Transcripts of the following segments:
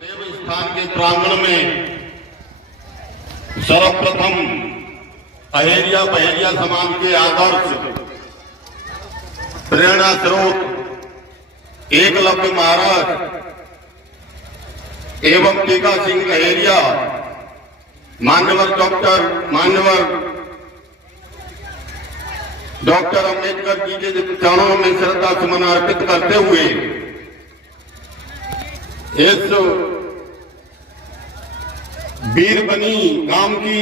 देव स्थान के प्रांगण में सर्वप्रथम अहेरिया बहेरिया समाज के आदर्श प्रेरणा स्रोत एकलव्य महाराज एवं टीका सिंह अहेरिया मान्यवर डॉक्टर अम्बेडकर जी के चरणों में श्रद्धा सुमन अर्पित करते हुए इस बीरबनी गांव की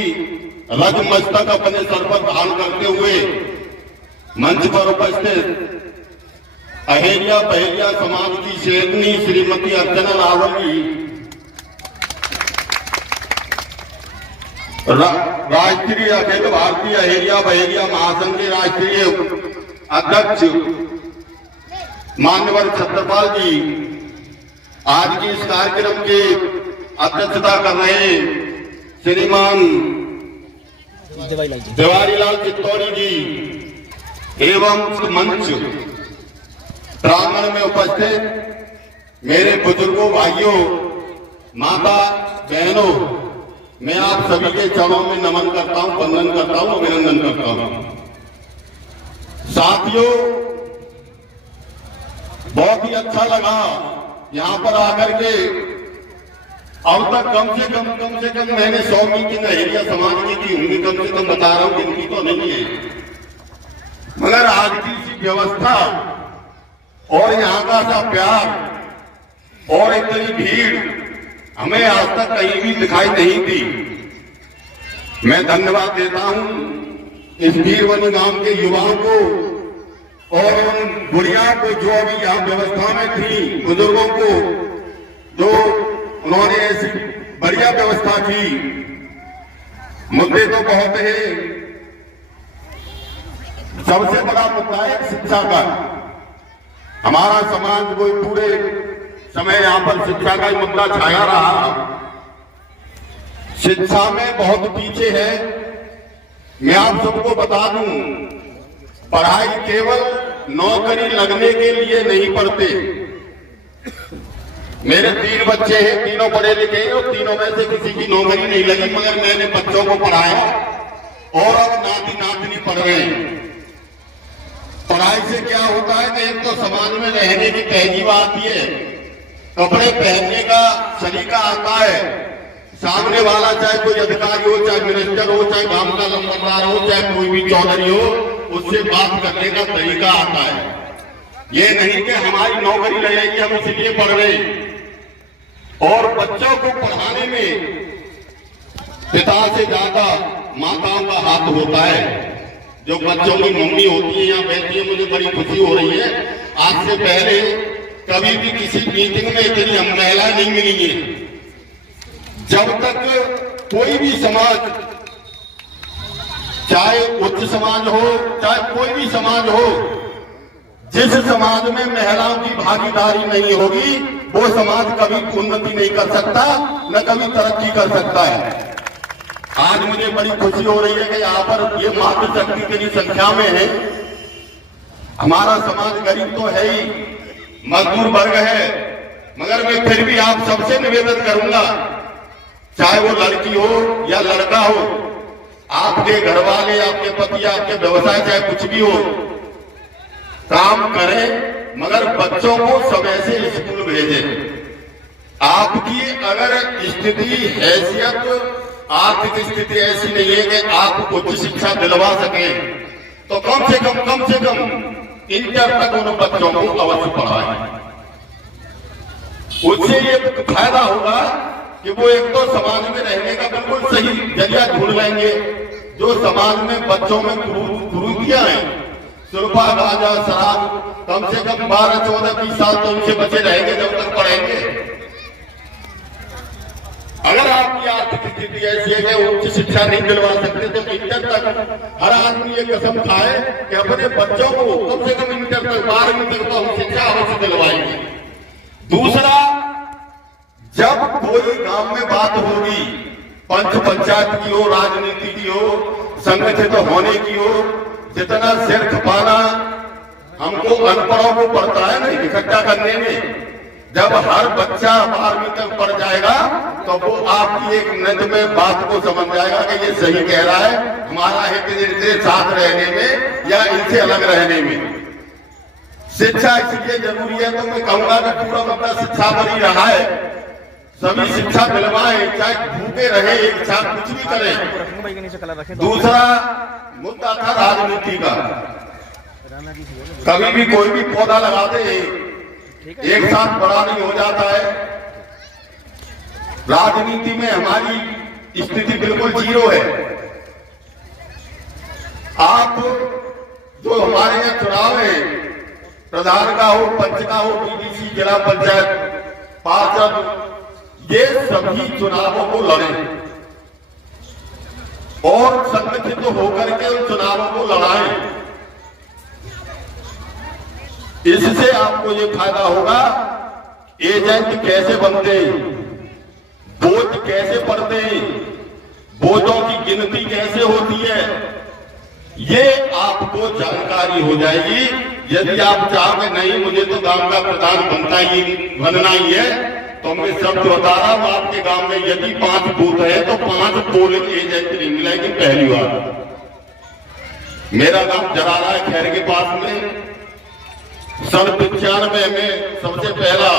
रजमस्तक अपने सर पर धारण करते हुए मंच पर उपस्थित अहेरिया बहेरिया समाज की शेरनी श्रीमती अर्चना रावल जी, राष्ट्रीय अखिल भारतीय अहेरिया बहेरिया महासंघ के राष्ट्रीय अध्यक्ष मान्यवर छत्रपाल जी, आज की इस कार्यक्रम की अध्यक्षता कर रहे श्रीमान देवारीलाल चित्तौरी जी एवं मंच प्रांगण में उपस्थित मेरे बुजुर्गों, भाइयों, माता, बहनों, मैं आप सभी के चरणों में नमन करता हूं, वंदन करता हूं, अभिनंदन करता हूं। साथियों, बहुत ही अच्छा लगा यहां पर आकर के। अब तक कम से कम मैंने 100 मीटिंग अहेरिया समाज की होंगी, कम से कम बता रहा हूं, गिनती तो नहीं है, मगर आज की सी व्यवस्था और यहां का सा प्यार और इतनी भीड़ हमें आज तक कहीं भी दिखाई नहीं दी। मैं धन्यवाद देता हूं इस बीरबनी गांव के युवाओं को और उन बुढ़िया को जो अभी यहाँ व्यवस्था में थी, बुजुर्गों को जो उन्होंने ऐसी बढ़िया व्यवस्था की। मुद्दे तो बहुत है, सबसे बड़ा मुद्दा है शिक्षा का। हमारा समाज कोई पूरे समय यहाँ पर शिक्षा का ही मुद्दा छाया रहा, शिक्षा में बहुत पीछे है। मैं आप सबको बता दूं, पढ़ाई केवल नौकरी लगने के लिए नहीं पढ़ते। मेरे 3 बच्चे हैं, तीनों पढ़े लिखे हैं और तीनों में से किसी की नौकरी नहीं लगी, मगर मैंने बच्चों को पढ़ाया और अब नाती नातनी पढ़ रहे हैं। पढ़ाई से क्या होता है कि एक तो समाज में रहने की तहजीब आती है, कपड़े पहनने का सलीका आता है, सामने वाला चाहे कोई अधिकारी हो, चाहे मिनिस्टर हो, चाहे गांव का लंबरदार हो, चाहे कोई भी चौधरी हो, उससे बात करने का तरीका आता है। ये नहीं कि हमारी नौकरी लगेगी हम इसलिए पढ़ रहे। और बच्चों को पढ़ाने में पिता से ज्यादा माताओं का हाथ होता है। जो बच्चों की मम्मी होती है या बैठती है, मुझे बड़ी खुशी हो रही है, आज से पहले कभी भी किसी मीटिंग में इतनी महिला नहीं मिली है। जब तक कोई भी समाज, चाहे उच्च समाज हो, चाहे कोई भी समाज हो, जिस समाज में महिलाओं की भागीदारी नहीं होगी, वो समाज कभी उन्नति नहीं कर सकता, न कभी तरक्की कर सकता है। आज मुझे बड़ी खुशी हो रही है कि यहाँ पर ये मातृशक्ति इतनी संख्या में है। हमारा समाज गरीब तो है ही, मजदूर वर्ग है, मगर मैं फिर भी आप सबसे निवेदन करूंगा, चाहे वो लड़की हो या लड़का हो, आपके घर वाले, आपके पति, आपके व्यवसाय चाहे कुछ भी हो, काम करें, मगर बच्चों को समय से स्कूल भेजें। आपकी अगर स्थिति, हैसियत, आर्थिक स्थिति ऐसी नहीं है कि आप उच्च शिक्षा दिलवा सकें, तो कम से कम इंटर तक उन बच्चों को अवश्य पढ़ाएं। उससे ये फायदा होगा कि वो एक तो समाज में रहने का बिल्कुल सही जरिया ढूंढ लेंगे। जो समाज में बच्चों में कुरीतियां हैं, सुरपा, गांजा, शराब, कम से कम 12, 14, 20 साल तो उनसे बचे रहेंगे जब तक पढ़ेंगे। अगर आपकी आर्थिक स्थिति ऐसी है कि उच्च शिक्षा नहीं दिलवा सकते, तो इंटर तक हर आदमी ये कसम खाए कि अपने बच्चों को कम से कम इंटर तक, 12वीं तक तो हम शिक्षा अवश्य दिलवाएंगे। दूसरा, जब कोई गांव में बात होगी, पंच पंचायत की हो, राजनीति की हो, संगठित होने की हो, जितना सिर खपाना हमको अनपढ़ों को पड़ता है ना इकट्ठा करने में, जब हर बच्चा 12वीं तक पढ़ जाएगा तो वो आपकी एक नज में बात को समझ जाएगा कि ये सही कह रहा है, हमारा हित इनसे साथ रहने में या इनसे अलग रहने में। शिक्षा इसलिए जरूरी है, तो मैं कहूंगा कि पूरा मुद्दा शिक्षा पर ही रहा है। सभी शिक्षा दिलवाएं, चाहे भूखे रहे, एक साथ कुछ भी करें। दूसरा मुद्दा था राजनीति का। कभी भी कोई भी पौधा लगाते एक साथ बड़ा नहीं हो जाता है। राजनीति में हमारी स्थिति बिल्कुल जीरो है। आप जो हमारे यहाँ चुनाव है, प्रधान का हो, पंच का हो, बीडीसी, जिला पंचायत, पार्षद, ये सभी चुनावों को लड़ें और संगठित होकर के उन चुनावों को लड़ाएं। इससे आपको ये फायदा होगा, एजेंट कैसे बनते, वोट कैसे पड़ते, वोटों की गिनती कैसे होती है, ये आपको जानकारी हो जाएगी। यदि आप चाहोगे नहीं मुझे तो गांव का प्रधान बनना ही है, तो मैं शब्द बता रहा हूं, आपके गांव में यदि 5 बूथ है तो 5 पोलिंग एजेंट नहीं मिलेगी। पहली बार मेरा गांव जरारा है, खैर के पास में, सन 95 में सबसे पहला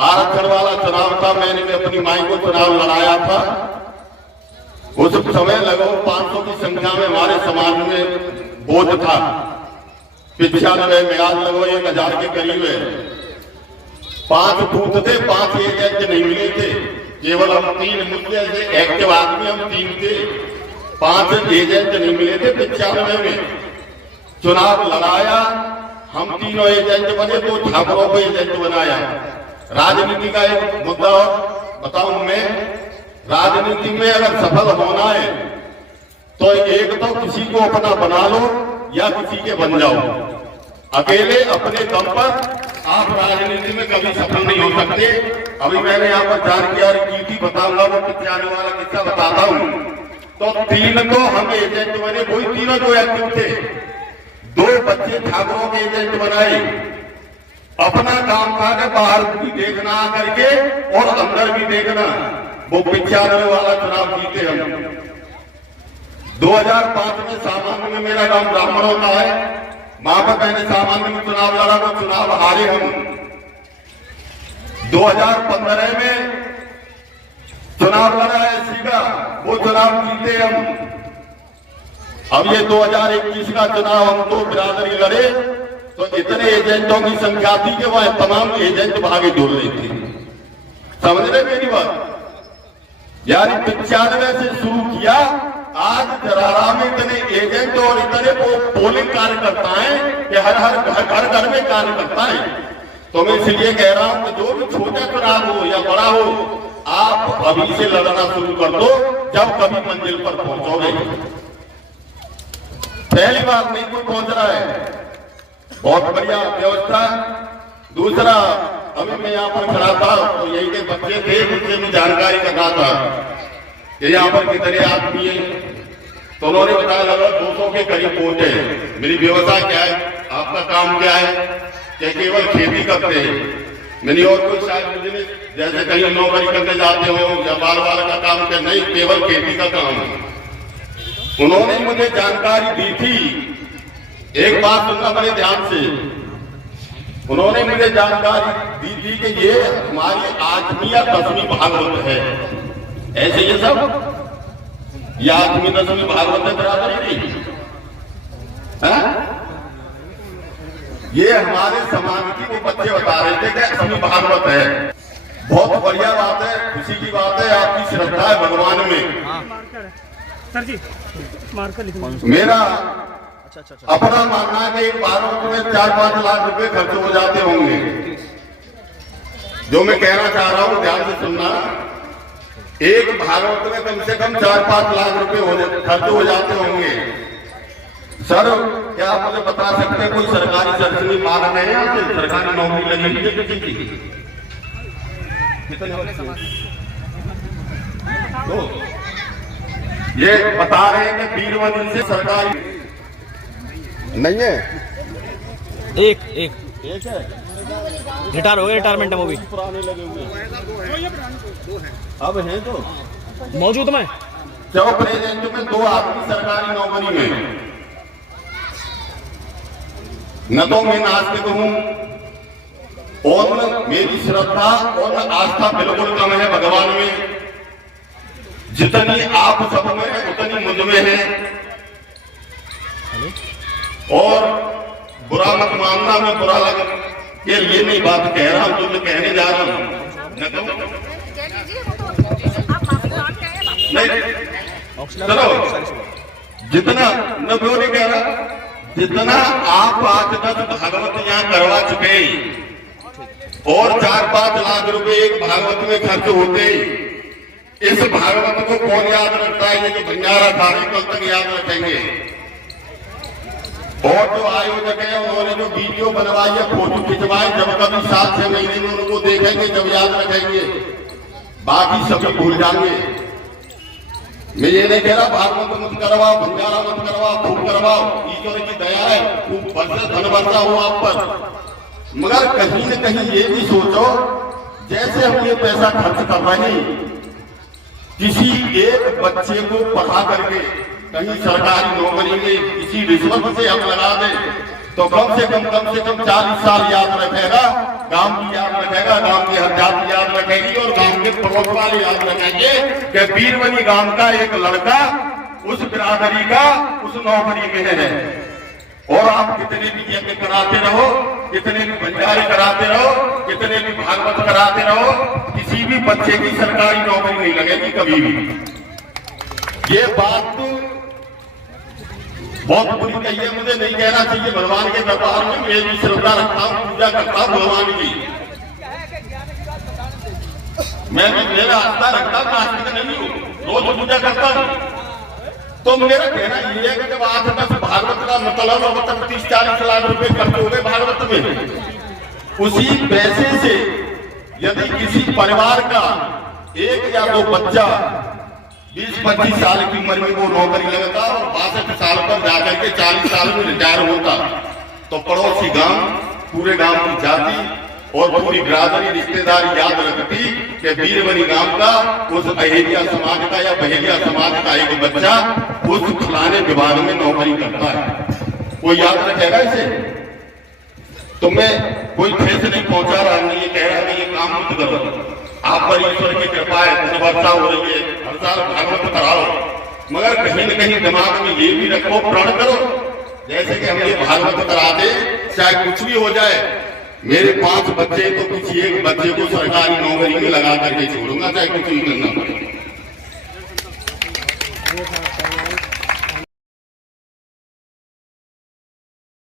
आरक्षण वाला चुनाव था। मैंने अपनी माई को चुनाव लड़ाया था। उस समय लगभग 500 की संख्या में हमारे समाज में वोट था। 95 में आज लगभग 1000 के करीब है। 5 बूथ थे, 5 एजेंट नहीं मिले थे। केवल हम 3 मुद्दे से एक्टिव आदमी हम 3 थे, 5 एजेंट नहीं मिले थे। 95 में चुनाव लड़ाया, हम तीनों एजेंट बने, तो ठाकुरों को एजेंट बनाया। राजनीति का एक मुद्दा बताऊं मैं, राजनीति में अगर सफल होना है तो एक तो किसी को अपना बना लो या किसी के बन जाओ। अकेले अपने दम पर आप राजनीति में कभी सफल नहीं हो सकते। अभी मैंने यहाँ पर जानकारी की थी, बताऊंगा, वो 95 वाला किस्सा बताता हूँ। तो 3 तो हम एजेंट बने, वही तीनों जो एक्टिव थे। 2 बच्चे ठाकुरों के एजेंट बनाए। अपना काम था कि बाहर भी देखना करके और अंदर भी देखना। वो 95 वाला चुनाव जीते हम। 2005 में सामान्य में, मेरा गांव ब्राह्मणों का है, वहां पर मैंने सामान्य में चुनाव लड़ा, वो चुनाव हारे हम। 2015 में चुनाव लड़ा एससी का, वो चुनाव जीते हम। अब ये 2021 का चुनाव हम 2 बिरादरी लड़े, तो इतने एजेंटों की संख्या थी कि वह तमाम एजेंट भागे डोल रही थी। समझ रहे मेरी बात? यानी 95 से शुरू किया, आज जरारा में इतने एजेंट और इतने पोलिंग कार्यकर्ता हैं कि हर घर में कार्यकर्ता है। तो मैं इसलिए कह रहा हूं कि जो भी छोटा चुनाव हो या बड़ा हो, आप अभी से लड़ना शुरू कर दो, जब कभी मंजिल पर पहुंचोगे। पहली बार नहीं कोई पहुंच रहा है, बहुत बढ़िया व्यवस्था। दूसरा, अभी मैं यहाँ पर खड़ा था तो यही के बच्चे थे, उनसे भी जानकारी करना था कि यहाँ पर कितने आदमी है। तो उन्होंने बताया लगभग 200 के करीब पहुंचे। मेरी व्यवस्था क्या है, आपका काम क्या है? क्या केवल खेती करते हैं? मैंने और कोई शायद बिजनेस, जैसे कहीं नौकरी करने जाते हो या बाल का काम कर, नहीं, केवल खेती का काम है। उन्होंने मुझे जानकारी दी थी। एक बात सुनना बड़े ध्यान से, उन्होंने मुझे जानकारी दी थी कि ये हमारी 8वीं या 10वीं भागवत है। ऐसे ये सब ये 8वीं 10वीं भागवत है, बराबर ही नहीं है? ये हमारे समाज की वो बच्चे बता रहे थे कि 8वीं भागवत है। बहुत बढ़िया बात है, खुशी की बात है, आपकी श्रद्धा है भगवान में। सर जी मार्कर लिखो। मेरा अपना मानना है कि एक भागवत में 4-5 लाख रुपए खर्च हो जाते होंगे। जो मैं कहना चाह रहा हूं ध्यान से सुनना, एक भागवत में कम से कम 4-5 लाख रुपए खर्च हो जाते होंगे। सर, क्या आप मुझे बता सकते हैं कोई सरकारी सरकारी मांग रहे हैं, सरकारी नौकरी लगी है किसी की? तो ये बता रहे हैं कि वीरवंश से सरकारी नहीं है। एक है रिटायर हो गए, रिटायरमेंट है वो भी पुराने लगे हुए अब हैं तो मौजूद में। जो प्रेजेंट में 2 आदमी सरकारी नौकरी में, न तो मैं नास्तिक हूं और न मेरी श्रद्धा और न आस्था बिल्कुल कम है भगवान में। जितनी आप सब में है उतनी मुझ में है। और बुरा मत मानना, मैं बुरा लगा ये नहीं बात कह रहा हूं जो मैं कहने जा रहा हूं। चलो जितना न वो नहीं कह रहा, जितना आप 8-10 भागवत यहाँ करवा चुके और 4-5 लाख रुपए एक भागवत में खर्च होते, इस भागवत को कौन याद रखता है? ये जो भंडारा थाने कल तक याद रखेंगे। और जो आयोजक है उन्होंने जो वीडियो बनवाई है, फोटो खिंचवाए, जब कभी 7-6 महीने में उनको देखेंगे जब याद रखेंगे, बाकी सभी भूल जाएंगे। मैं ये नहीं कह रहा भागवत मत करवाओ, भंडारा मत करवाओ, खूब करवाओ, ईश्वर की दया है, खूब धन बरसा हो आप पर। मगर कहीं न कहीं ये भी सोचो, जैसे हम ये पैसा खर्च कर रहे हैं, किसी एक बच्चे को पढ़ा करके कहीं सरकारी नौकरी में किसी रिश्वत से हम लगा दें तो कम से कम 40 साल याद रखेगा, गांव की याद रखेगा, गांव की हर जाति याद रखेगी और गांव के पड़ोस वाले याद रखेंगे कि वीरवनी गांव का एक लड़का उस बिरादरी का उस नौकरी में है। और आप कितने भी यज्ञ कराते रहो, कितने भी भंडारे कराते रहो, कितने भी भागवत कराते रहो, किसी भी बच्चे की सरकारी नौकरी नहीं लगेगी कभी भी। ये बात बहुत बुरी कही है, मुझे नहीं कहना चाहिए। भगवान के दरबार में मैं भी श्रद्धा रखता हूँ, पूजा करता हूँ भगवान की, मैं भी मेरा आस्था रखता हूँ, नास्तिक नहीं हूँ, रोज पूजा करता हूँ। तो मेरा कहना ये है कि जब 8-10 भागवत का मतलब अब तक 30-40 लाख रुपए खर्च हो गए भागवत में, उसी पैसे से यदि किसी परिवार का 1 या 2 बच्चा 20-25 साल की उम्र में वो नौकरी लगता और 62 साल पर जाकर के 40 साल में रिटायर होता, तो पड़ोसी गांव, पूरे गांव की जाति और पूरी बिरादरी रिश्तेदारी याद रखती कि वीरवनी गांव का उस अहेलिया समाज का या बहेलिया समाज का एक बच्चा उस फलाने विभाग में नौकरी करता है। कोई याद रखेगा इसे? तो मैं कोई ठेस नहीं पहुंचा रहा, नहीं ये कह रहा नहीं ये काम मत करो, आप पर ईश्वर की कृपा है, धन वर्षा हो रही है, हर साल भागवत कराओ, मगर कहीं न कहीं दिमाग में ये भी रखो, प्रण करो जैसे कि हम ये भागवत करा दे, चाहे कुछ भी हो जाए, मेरे 5 बच्चे तो किसी एक बच्चे को सरकारी नौकरी में लगा करके छोड़ूंगा, चाहे कुछ भी करना पड़े।